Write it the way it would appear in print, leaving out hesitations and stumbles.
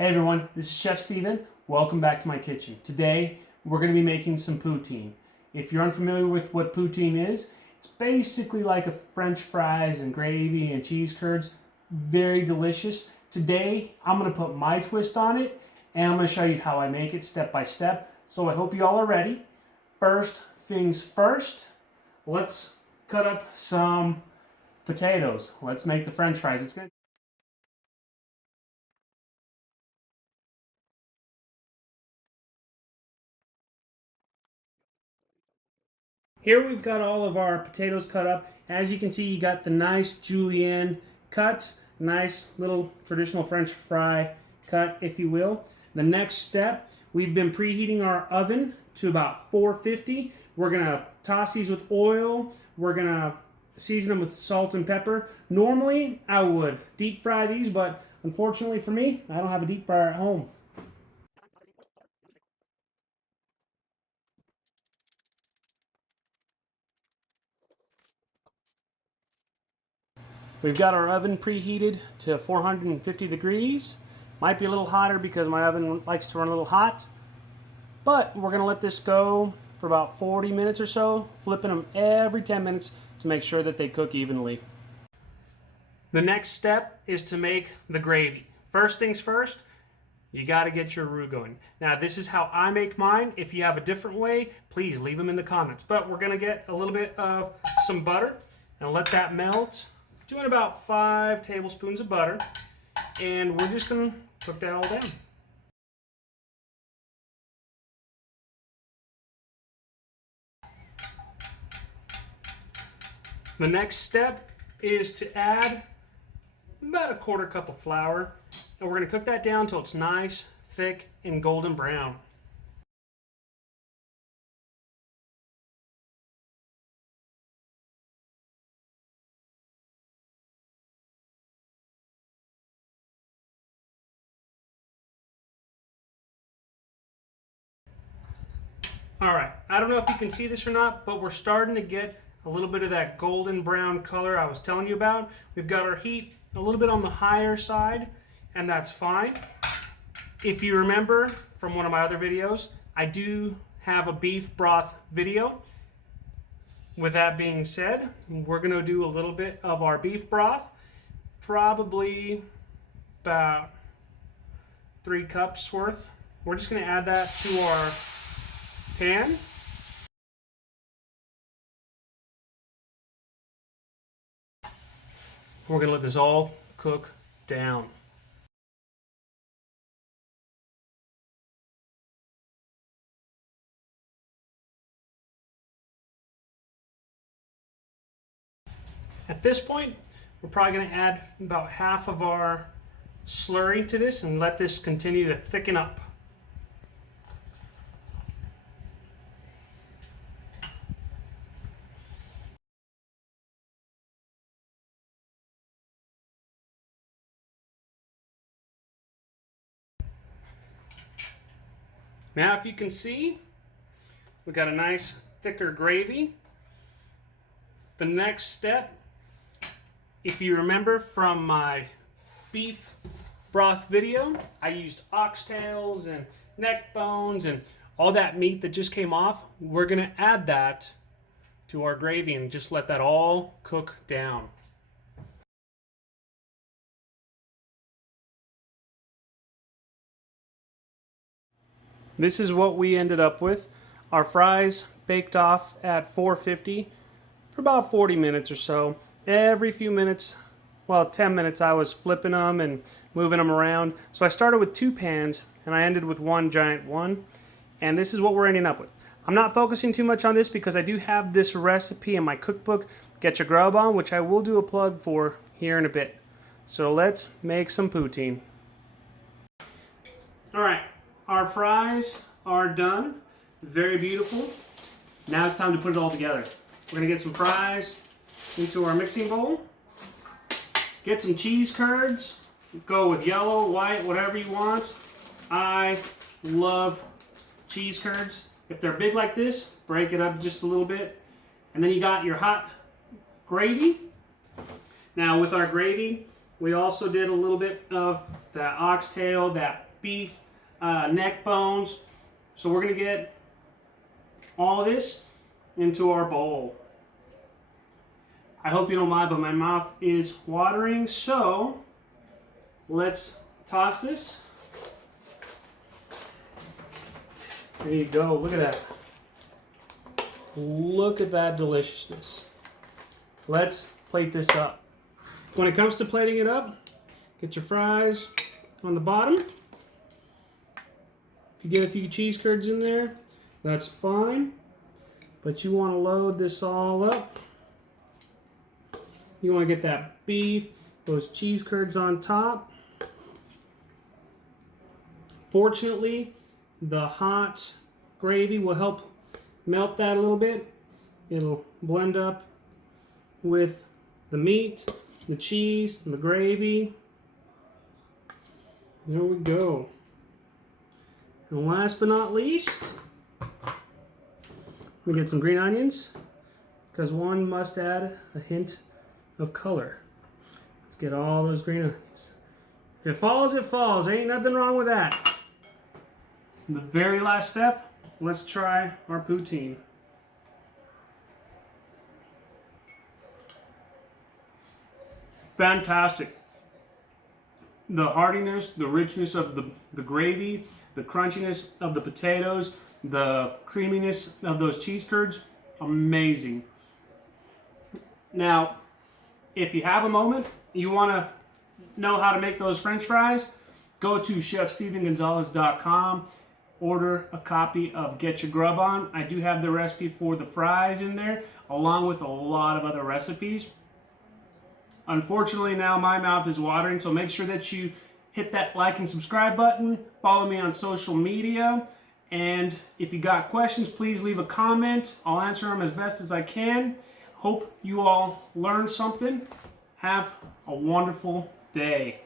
Hey everyone, this is Chef Steven. Welcome back to my kitchen. Today we're going to be making some poutine. If you're unfamiliar with what poutine is, it's basically like a French fries and gravy and cheese curds. Very delicious. Today I'm going to put my twist on it and I'm going to show you how I make it step by step. So I hope you all are ready. First things first, let's cut up some potatoes. Let's make the French fries. Here we've got all of our potatoes cut up. As you can see, you got the nice julienne cut, nice little traditional French fry cut, if you will. The next step, we've been preheating our oven to about 450. We're gonna toss these with oil. We're gonna season them with salt and pepper. Normally, I would deep fry these, but unfortunately for me, I don't have a deep fryer at home. We've got our oven preheated to 450 degrees. Might be a little hotter because my oven likes to run a little hot. But we're going to let this go for about 40 minutes or so, flipping them every 10 minutes to make sure that they cook evenly. The next step is to make the gravy. First things first, you got to get your roux going. Now this is how I make mine. If you have a different way, please leave them in the comments. But we're going to get a little bit of some butter and let that melt. Doing about 5 tablespoons of butter, and we're just going to cook that all down. The next step is to add about a 1/4 cup of flour, and we're going to cook that down until it's nice, thick, and golden brown. All right, I don't know if you can see this or not, but we're starting to get a little bit of that golden brown color I was telling you about. We've got our heat a little bit on the higher side, and that's fine. If you remember from one of my other videos, I do have a beef broth video. With that being said, we're gonna do a little bit of our beef broth, probably about 3 cups worth. We're just gonna add that to our pan. We're going to let this all cook down. At this point, we're probably going to add about half of our slurry to this and let this continue to thicken up. Now, if you can see, we got a nice thicker gravy. The next step, if you remember from my beef broth video, I used oxtails and neck bones and all that meat that just came off. We're going to add that to our gravy and just let that all cook down. This is what we ended up with. Our fries baked off at 450 for about 40 minutes or so. Every few minutes, well, 10 minutes, I was flipping them and moving them around. So I started with 2 pans and I ended with 1 giant one. And this is what we're ending up with. I'm not focusing too much on this because I do have this recipe in my cookbook, Get Your Grub On, which I will do a plug for here in a bit. So let's make some poutine. All right. Our fries are done. Very beautiful. Now it's time to put it all together. We're going to get some fries into our mixing bowl. Get some cheese curds. Go with yellow, white, whatever you want. I love cheese curds. If they're big like this, break it up just a little bit. And then you got your hot gravy. Now with our gravy, we also did a little bit of that oxtail, that beef neck bones. So we're going to get all of this into our bowl. I hope you don't mind, but my mouth is watering, so let's toss this. There you go, look at that. Look at that deliciousness. Let's plate this up. When it comes to plating it up, get your fries on the bottom. If you get a few cheese curds in there, that's fine. But you want to load this all up. You want to get that beef, those cheese curds on top. Fortunately, the hot gravy will help melt that a little bit. It'll blend up with the meat, the cheese, and the gravy. There we go. And last but not least, we get some green onions, because one must add a hint of color. Let's get all those green onions. If it falls, it falls. Ain't nothing wrong with that. The very last step, let's try our poutine. Fantastic. The heartiness, the richness of the gravy, the crunchiness of the potatoes, the creaminess of those cheese curds, amazing. Now, if you have a moment, you want to know how to make those French fries, go to chefstevengonzalez.com, order a copy of Get Your Grub On. I do have the recipe for the fries in there, along with a lot of other recipes. Unfortunately, now my mouth is watering, so make sure that you hit that like and subscribe button. Follow me on social media. And if you got questions, please leave a comment. I'll answer them as best as I can. Hope you all learned something. Have a wonderful day.